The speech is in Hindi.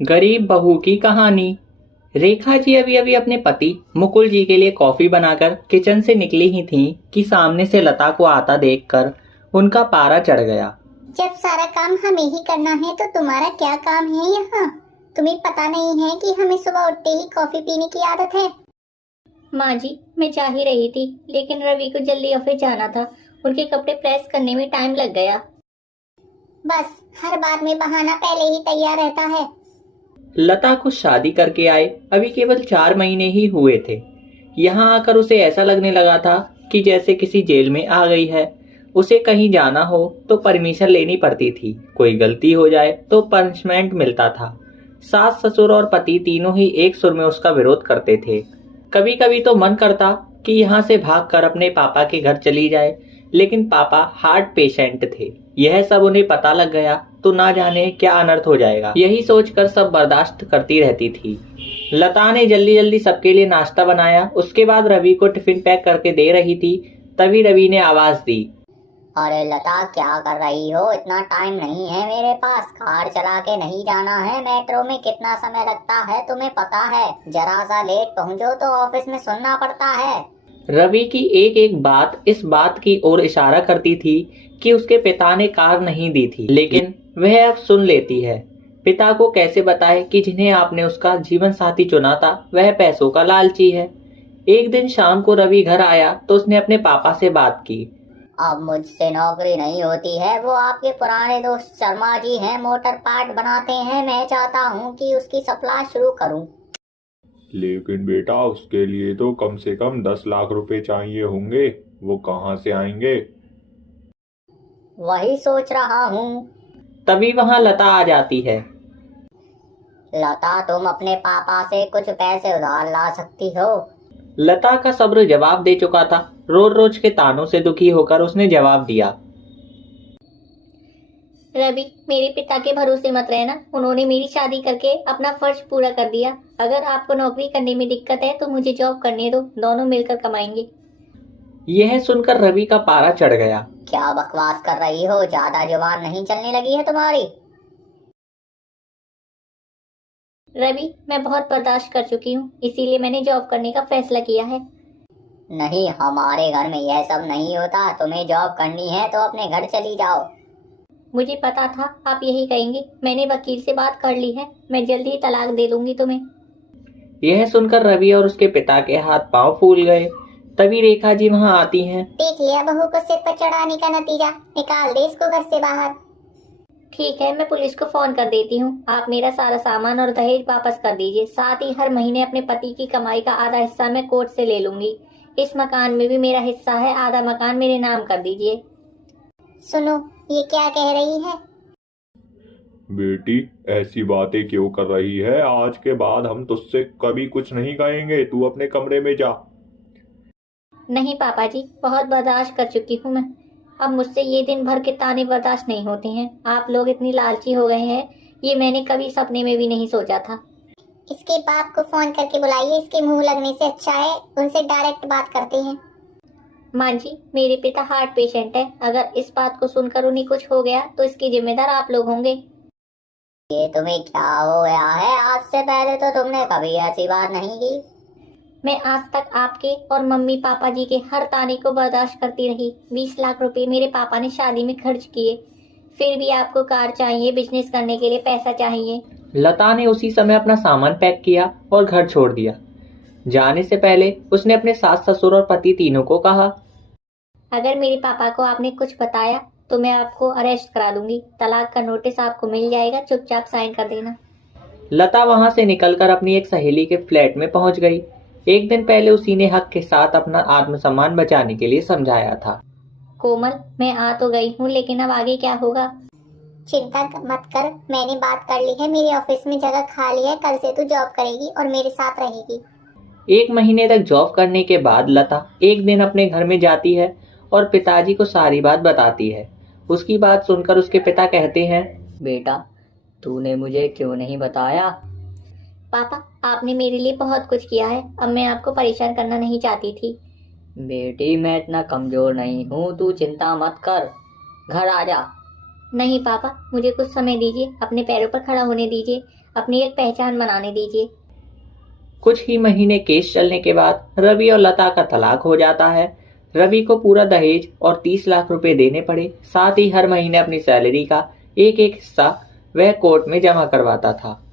गरीब बहू की कहानी। रेखा जी अभी अभी अपने पति मुकुल जी के लिए कॉफी बनाकर किचन से निकली ही थीं कि सामने से लता को आता देखकर उनका पारा चढ़ गया। जब सारा काम हमें ही करना है तो तुम्हारा क्या काम है यहाँ? तुम्हें पता नहीं है कि हमें सुबह उठते ही कॉफी पीने की आदत है। माँ जी, मैं जा ही रही थी, लेकिन रवि को जल्दी ऑफिस जाना था। उनके कपड़े प्रेस करने में टाइम लग गया। बस हर बात में बहाना पहले ही तैयार रहता है। लता को शादी करके आए अभी केवल 4 महीने ही हुए थे। यहाँ आकर उसे ऐसा लगने लगा था कि जैसे किसी जेल में आ गई है। उसे कहीं जाना हो तो परमिशन लेनी पड़ती थी, कोई गलती हो जाए तो पनिशमेंट मिलता था। सास ससुर और पति तीनों ही एक सुर में उसका विरोध करते थे। कभी कभी तो मन करता कि यहाँ से भागकर अपने पापा के घर चली जाए, लेकिन पापा हार्ट पेशेंट थे। यह सब उन्हें पता लग गया तो ना जाने क्या अनर्थ हो जाएगा, यही सोचकर सब बर्दाश्त करती रहती थी। लता ने जल्दी जल्दी सबके लिए नाश्ता बनाया। उसके बाद रवि को टिफिन पैक करके दे रही थी, तभी रवि ने आवाज दी, अरे लता, क्या कर रही हो? इतना टाइम नहीं है मेरे पास। कार चला के नहीं जाना है। मेट्रो में कितना समय लगता है तुम्हें पता है? जरा सा लेट पहुंचो तो ऑफिस में सुनना पड़ता है। रवि की एक एक बात इस बात की ओर इशारा करती थी कि उसके पिता ने कार नहीं दी थी, लेकिन वह अब सुन लेती है। पिता को कैसे बताए कि जिन्हें आपने उसका जीवन साथी चुना था वह पैसों का लालची है। एक दिन शाम को रवि घर आया तो उसने अपने पापा से बात की। अब मुझसे नौकरी नहीं होती है। वो आपके पुराने दोस्त शर्मा जी हैं, मोटर पार्ट बनाते हैं। मैं चाहता हूँ कि उसकी सप्लाई शुरू करूँ। लेकिन बेटा, उसके लिए तो कम से कम 10 लाख रुपए चाहिए होंगे। वो कहाँ से आएंगे? वही सोच रहा हूँ। तभी वहां लता आ जाती है। लता, तुम अपने पापा से कुछ पैसे उधार ला सकती हो। लता का सब्र जवाब दे चुका था। रोज रोज के तानों से दुखी होकर उसने जवाब दिया, रवि, मेरे पिता के भरोसे मत रहना। उन्होंने मेरी शादी करके अपना फर्ज पूरा कर दिया। अगर आपको नौकरी करने में दिक्कत है तो मुझे जॉब करने दो, दोनों मिलकर कमाएंगे। यह सुनकर रवि का पारा चढ़ गया। क्या बकवास कर रही हो? ज्यादा जुबान नहीं चलने लगी है तुम्हारी? रवि, मैं बहुत बर्दाश्त कर चुकी हूँ, इसीलिए मैंने जॉब करने का फैसला किया है। नहीं, हमारे घर में यह सब नहीं होता। तुम्हें जॉब करनी है तो अपने घर चली जाओ। मुझे पता था आप यही कहेंगे। मैंने वकील से बात कर ली है। मैं जल्दी ही तलाक दे दूंगी तुम्हें। यह सुनकर रवि और उसके पिता के हाथ पांव फूल गए। तभी रेखा जी वहां आती हैं। देख लिया बहू को सिर पर चढ़ाने का नतीजा। निकाल दे इसको घर से बाहर। ठीक है, मैं पुलिस को फोन कर देती हूँ। आप मेरा सारा सामान और दहेज वापस कर दीजिए। साथ ही हर महीने अपने पति की कमाई का आधा हिस्सा मैं कोर्ट से ले लूंगी। इस मकान में भी मेरा हिस्सा है, आधा मकान मेरे नाम कर दीजिए। सुनो, ये क्या कह रही है? बेटी, ऐसी बातें क्यों कर रही है? आज के बाद हम तुझसे कभी कुछ नहीं कहेंगे। तू अपने कमरे में जा। नहीं पापा जी, बहुत बर्दाश्त कर चुकी हूँ मैं। अब मुझसे ये दिन भर के ताने बर्दाश्त नहीं होते हैं। आप लोग इतनी लालची हो गए हैं, ये मैंने कभी सपने में भी नहीं सोचा था। इसके बाप को फोन करके बुलाइए। इसके मुंह लगने से अच्छा है उनसे डायरेक्ट बात करते हैं। माँ जी, मेरे पिता हार्ट पेशेंट है। अगर इस बात को सुनकर उन्हें कुछ हो गया तो इसके जिम्मेदार आप लोग होंगे। ये तुम्हें क्या हो गया है? आज से पहले तो तुमने कभी ऐसी बात नहीं की। मैं आज तक आपके और मम्मी पापा जी के हर ताने को बर्दाश्त करती रही। 20 लाख रुपए मेरे पापा ने शादी में खर्च किए, फिर भी आपको कार चाहिए, बिजनेस करने के लिए पैसा चाहिए। लता ने उसी समय अपना सामान पैक किया और घर छोड़ दिया। जाने से पहले उसने अपने सास ससुर और पति तीनों को कहा, अगर मेरे पापा को आपने कुछ बताया तो मैं आपको अरेस्ट करा दूंगी। तलाक का नोटिस आपको मिल जाएगा, चुपचाप साइन कर देना। लता वहां से निकलकर अपनी एक सहेली के फ्लैट में पहुंच गई। एक दिन पहले उसी ने हक के साथ अपना आत्मसम्मान बचाने के लिए समझाया था। कोमल, मैं आ तो गई हूँ, लेकिन अब आगे क्या होगा? चिंता मत कर, मैंने बात कर ली है। मेरे ऑफिस में जगह खाली है। कल से तू जॉब करेगी और मेरे साथ रहेगी। 1 महीने तक जॉब करने के बाद लता एक दिन अपने घर में जाती है और पिताजी को सारी बात बताती है। उसकी बात सुनकर उसके पिता कहते हैं, बेटा, तूने मुझे क्यों नहीं बताया? पापा, आपने मेरे लिए बहुत कुछ किया है। अब मैं आपको परेशान करना नहीं चाहती थी। बेटी, मैं इतना कमजोर नहीं हूँ, तू चिंता मत कर। घर आ जा। नहीं पापा, मुझे कुछ समय दीजिए, अपने पैरों पर खड़ा होने दीजिए, अपनी एक पहचान बनाने दीजिए। कुछ ही महीने केस चलने के बाद रवि और लता का तलाक हो जाता है। रवि को पूरा दहेज और 30 लाख रुपए देने पड़े। साथ ही हर महीने अपनी सैलरी का एक एक हिस्सा वह कोर्ट में जमा करवाता था।